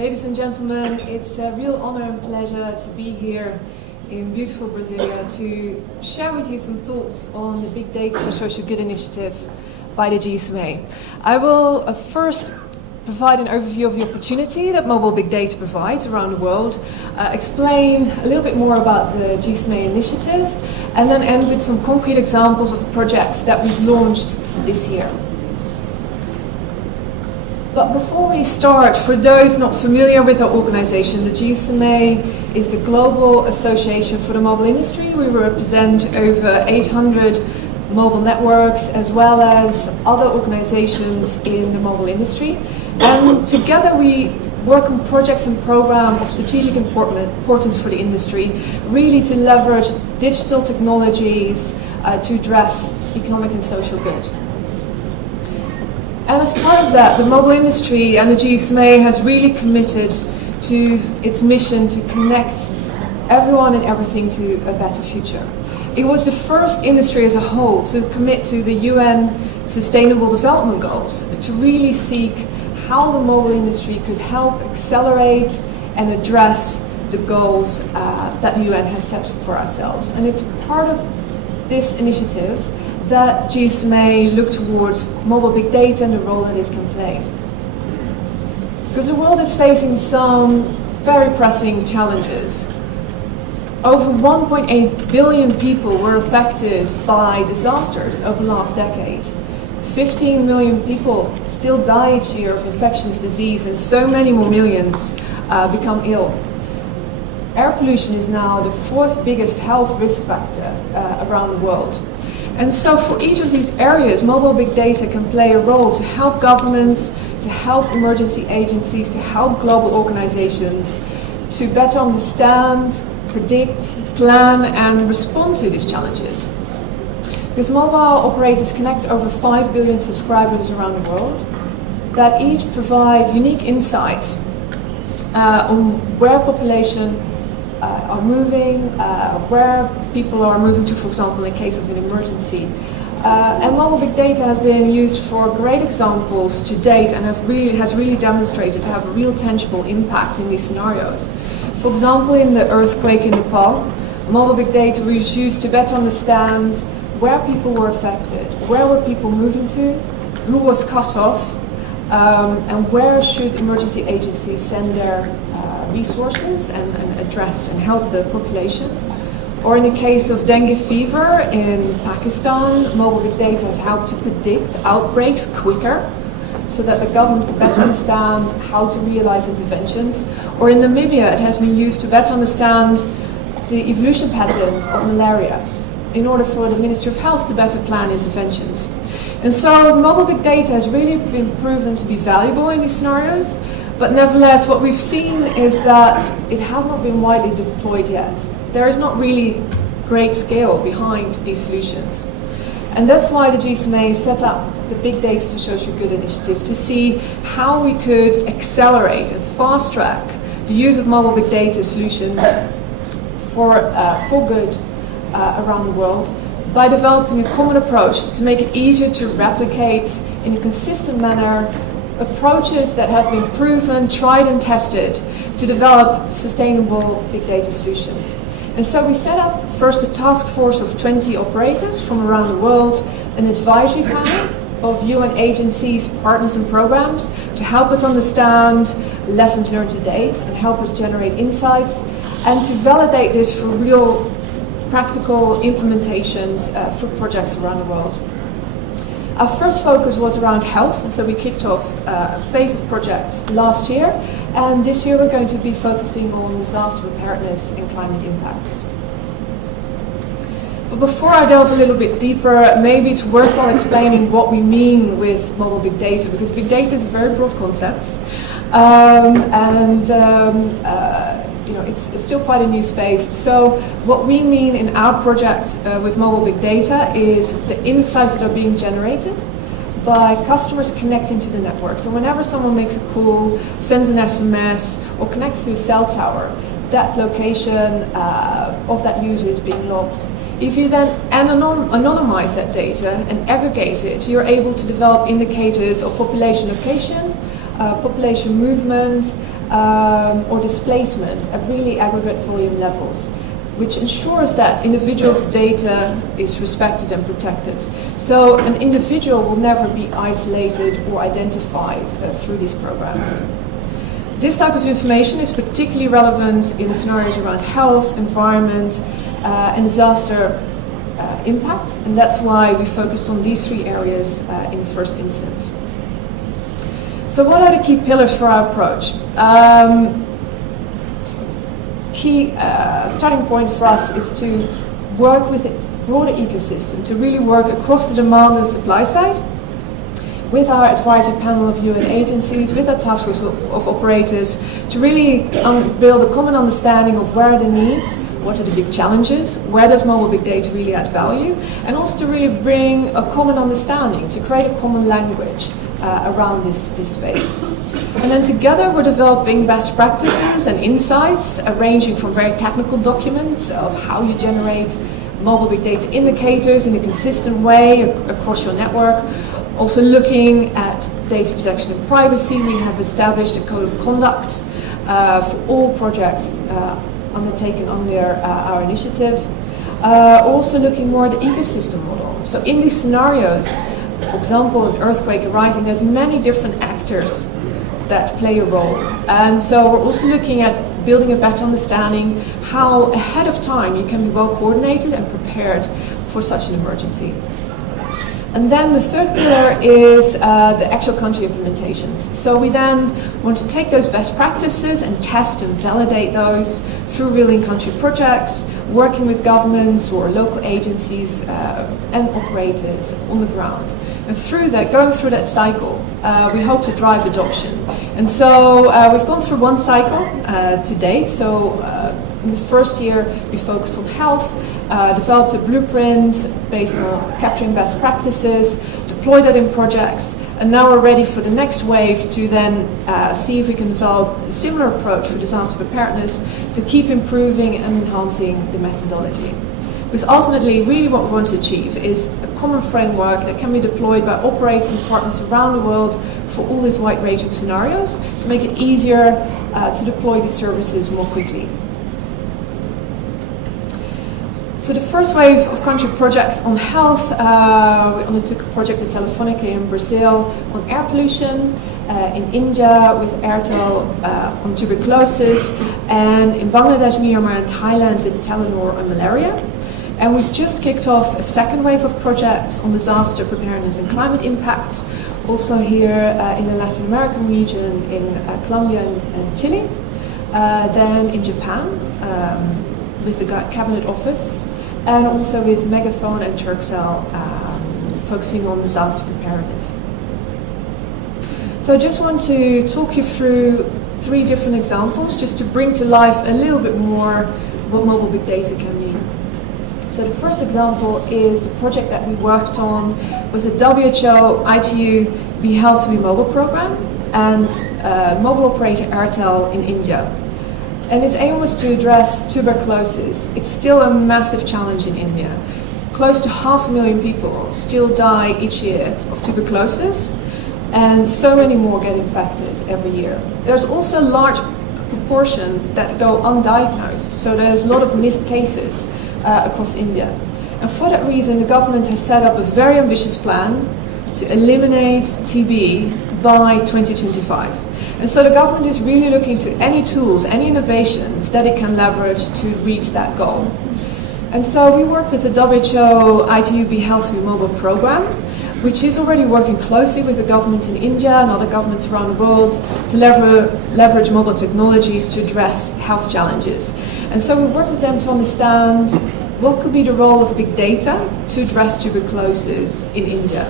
Ladies and gentlemen, it's a real honor and pleasure to be here in beautiful Brasilia to share with you some thoughts on the Big Data for Social Good initiative by the GSMA. I will first provide an overview of the opportunity that mobile big data provides around the world, explain a little bit more about the GSMA initiative, and then end with some concrete examples of projects that we've launched this year. But before we start, for those not familiar with our organization, the GSMA is the Global Association for the Mobile Industry. We represent over 800 mobile networks as well as other organizations in the mobile industry. And together we work on projects and programs of strategic importance for the industry, really to leverage digital technologies to address economic and social good. And as part of that, the mobile industry and the GSMA has really committed to its mission to connect everyone and everything to a better future. It was the first industry as a whole to commit to the UN Sustainable Development Goals, to really seek how the mobile industry could help accelerate and address the goals that the UN has set for ourselves. And it's part of this initiative that GSMA look towards mobile big data and the role that it can play. Because the world is facing some very pressing challenges. Over 1.8 billion people were affected by disasters over the last decade. 15 million people still die each year of infectious disease, and so many more millions become ill. Air pollution is now the fourth biggest health risk factor around the world. And so for each of these areas, mobile big data can play a role to help governments, to help emergency agencies, to help global organizations to better understand, predict, plan, and respond to these challenges. Because mobile operators connect over 5 billion subscribers around the world that each provide unique insights on where population are moving, where people are moving to, for example, in case of an emergency. And mobile big data has been used for great examples to date and has really demonstrated to have a real tangible impact in these scenarios. For example, in the earthquake in Nepal, mobile big data was used to better understand where people were affected, where were people moving to, who was cut off, and where should emergency agencies send their resources and address and help the population. Or in the case of dengue fever in Pakistan, mobile big data has helped to predict outbreaks quicker so that the government can better understand how to realize interventions. Or in Namibia, it has been used to better understand the evolution patterns of malaria in order for the Ministry of Health to better plan interventions. And so mobile big data has really been proven to be valuable in these scenarios, but nevertheless what we've seen is that it has not been widely deployed yet. There is not really great scale behind these solutions. And that's why the GSMA set up the Big Data for Social Good initiative to see how we could accelerate and fast track the use of mobile big data solutions for good around the world by developing a common approach to make it easier to replicate in a consistent manner approaches that have been proven, tried and tested to develop sustainable big data solutions. And so we set up first a task force of 20 operators from around the world, an advisory panel of UN agencies, partners and programs to help us understand lessons learned to date and help us generate insights and to validate this for real practical implementations for projects around the world. Our first focus was around health, and so we kicked off a phase of projects last year, and this year we're going to be focusing on disaster preparedness and climate impacts. But before I delve a little bit deeper, maybe it's worthwhile explaining what we mean with mobile big data, because big data is a very broad concept, it's still quite a new space. So what we mean in our project with mobile big data is the insights that are being generated by customers connecting to the network. So whenever someone makes a call, sends an SMS, or connects to a cell tower, that location of that user is being logged. If you then anonymize that data and aggregate it, you're able to develop indicators of population location, population movement, or displacement at really aggregate volume levels, which ensures that individuals' data is respected and protected. So an individual will never be isolated or identified through these programs. This type of information is particularly relevant in the scenarios around health, environment, and disaster impacts, and that's why we focused on these three areas in the first instance. So what are the key pillars for our approach? Key starting point for us is to work with a broader ecosystem, to really work across the demand and supply side, with our advisory panel of UN agencies, with our task force of operators, to really build a common understanding of where are the needs, what are the big challenges, where does mobile big data really add value, and also to really bring a common understanding, to create a common language around this space. And then together we're developing best practices and insights, ranging from very technical documents of how you generate mobile big data indicators in a consistent way across your network. Also looking at data protection and privacy, we have established a code of conduct for all projects undertaken under our initiative. Also looking more at the ecosystem model. So in these scenarios, for example, an earthquake arising, there's many different actors that play a role. And so we're also looking at building a better understanding how ahead of time you can be well coordinated and prepared for such an emergency. And then the third pillar is the actual country implementations. So we then want to take those best practices and test and validate those through real in-country projects, working with governments or local agencies and operators on the ground. And through that, going through that cycle, we hope to drive adoption. And so we've gone through one cycle to date. So in the first year, we focused on health, developed a blueprint based on capturing best practices, deployed that in projects, and now we're ready for the next wave to then see if we can develop a similar approach for disaster preparedness to keep improving and enhancing the methodology. Because ultimately, really what we want to achieve is a common framework that can be deployed by operators and partners around the world for all this wide range of scenarios to make it easier to deploy these services more quickly. So the first wave of country projects on health, we undertook a project with Telefonica in Brazil on air pollution, in India with Airtel on tuberculosis, and in Bangladesh, Myanmar and Thailand with Telenor on malaria. And we've just kicked off a second wave of projects on disaster preparedness and climate impacts, also here in the Latin American region in Colombia and Chile, then in Japan with the Cabinet Office, and also with Megaphone and Turkcell focusing on disaster preparedness. So I just want to talk you through three different examples just to bring to life a little bit more what mobile big data can mean. So the first example is the project that we worked on with the WHO ITU Be Healthy Be Mobile program and mobile operator Airtel in India. And its aim was to address tuberculosis. It's still a massive challenge in India. Close to 500,000 people still die each year of tuberculosis, and so many more get infected every year. There's also a large proportion that go undiagnosed, so there's a lot of missed cases across India. And for that reason, the government has set up a very ambitious plan to eliminate TB by 2025. And so the government is really looking to any tools, any innovations that it can leverage to reach that goal. And so we work with the WHO ITU Be Healthy Be Mobile program, which is already working closely with the government in India and other governments around the world to leverage mobile technologies to address health challenges. And so we work with them to understand what could be the role of big data to address tuberculosis in India.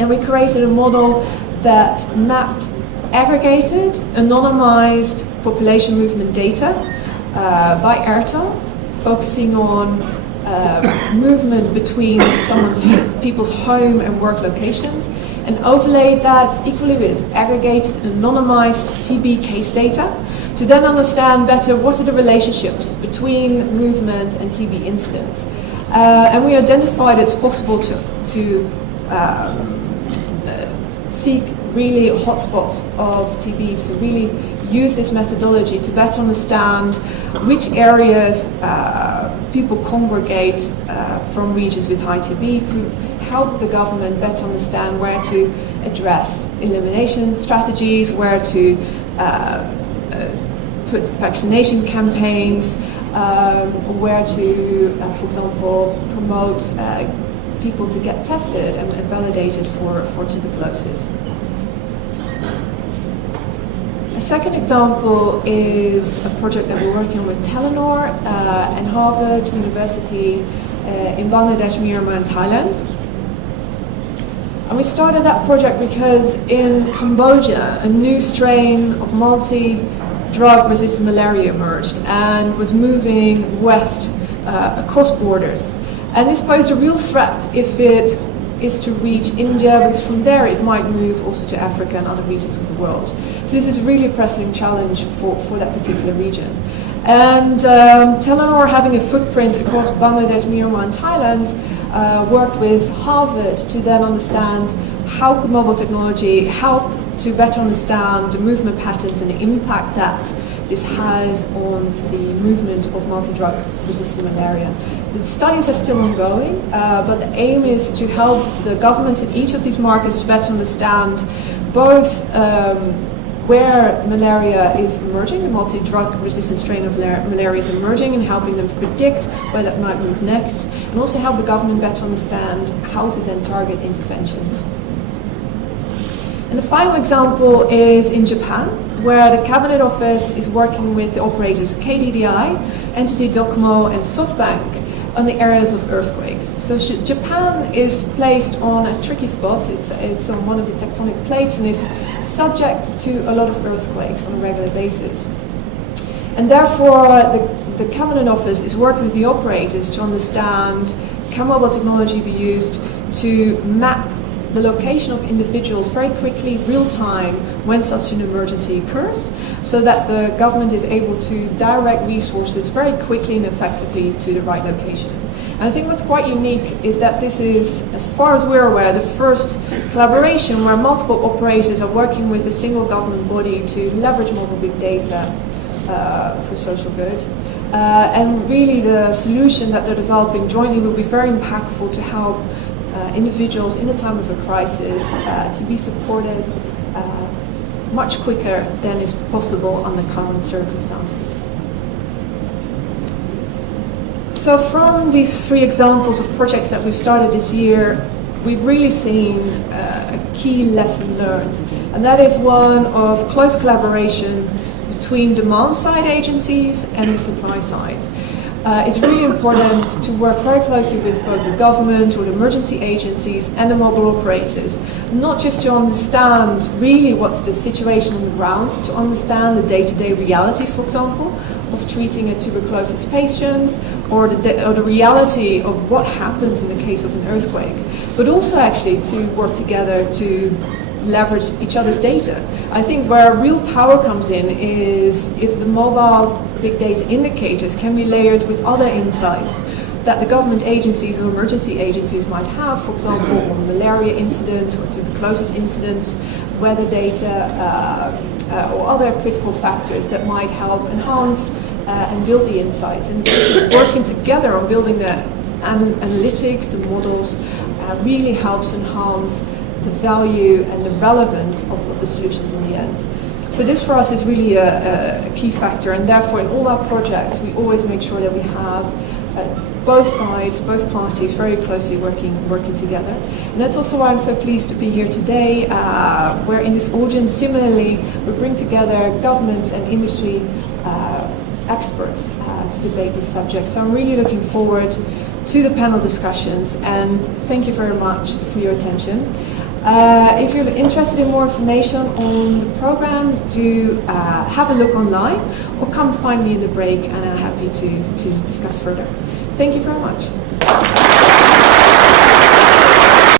And we created a model that mapped aggregated, anonymized population movement data by Airtel, focusing on movement between people's home and work locations, and overlaid that equally with aggregated and anonymized TB case data to then understand better what are the relationships between movement and TB incidents. And we identified it's possible to seek really hotspots of TB, so really use this methodology to better understand which areas people congregate from regions with high TB, to help the government better understand where to address elimination strategies, where to put vaccination campaigns, where to, for example, promote people to get tested and validated for tuberculosis. A second example is a project that we're working on with Telenor and Harvard University in Bangladesh, Myanmar and Thailand. And we started that project because in Cambodia a new strain of multi-drug resistant malaria emerged and was moving west across borders. And this posed a real threat if it is to reach India, because from there it might move also to Africa and other regions of the world. So this is a really pressing challenge for that particular region. And Telenor, having a footprint across Bangladesh, Myanmar and Thailand, worked with Harvard to then understand how could mobile technology help to better understand the movement patterns and the impact that this has on the movement of multi-drug resistant malaria. The studies are still ongoing, but the aim is to help the governments in each of these markets to better understand both where malaria is emerging, the multi-drug resistant strain of malaria is emerging, and helping them predict where that might move next, and also help the government better understand how to then target interventions. And the final example is in Japan, where the Cabinet Office is working with the operators KDDI, NTT Docomo and SoftBank on the areas of earthquakes. So Japan is placed on a tricky spot. It's on one of the tectonic plates and is subject to a lot of earthquakes on a regular basis. And therefore the Cabinet Office is working with the operators to understand, can mobile technology be used to map the location of individuals very quickly, real time, when such an emergency occurs, so that the government is able to direct resources very quickly and effectively to the right location. And I think what's quite unique is that this is, as far as we're aware, the first collaboration where multiple operators are working with a single government body to leverage mobile big data for social good. And really the solution that they're developing jointly will be very impactful to help individuals in a time of a crisis to be supported much quicker than is possible under current circumstances. So from these three examples of projects that we've started this year, we've really seen a key lesson learned, and that is one of close collaboration between demand-side agencies and the supply side. It's really important to work very closely with both the government or the emergency agencies and the mobile operators, not just to understand really what's the situation on the ground, to understand the day-to-day reality, for example, of treating a tuberculosis patient, or the reality of what happens in the case of an earthquake, but also actually to work together to leverage each other's data. I think where real power comes in is if the mobile big data indicators can be layered with other insights that the government agencies or emergency agencies might have, for example, on malaria incidents or tuberculosis incidents, weather data, or other critical factors that might help enhance and build the insights. And working together on building the analytics, the models, really helps enhance the value and the relevance of the solutions in the end. So this for us is really a key factor, and therefore in all our projects we always make sure that we have both sides, both parties very closely working together. And that's also why I'm so pleased to be here today, where in this audience similarly we bring together governments and industry experts to debate this subject. So I'm really looking forward to the panel discussions, and thank you very much for your attention. If you're interested in more information on the program, do have a look online or come find me in the break, and I'm happy to discuss further. Thank you very much.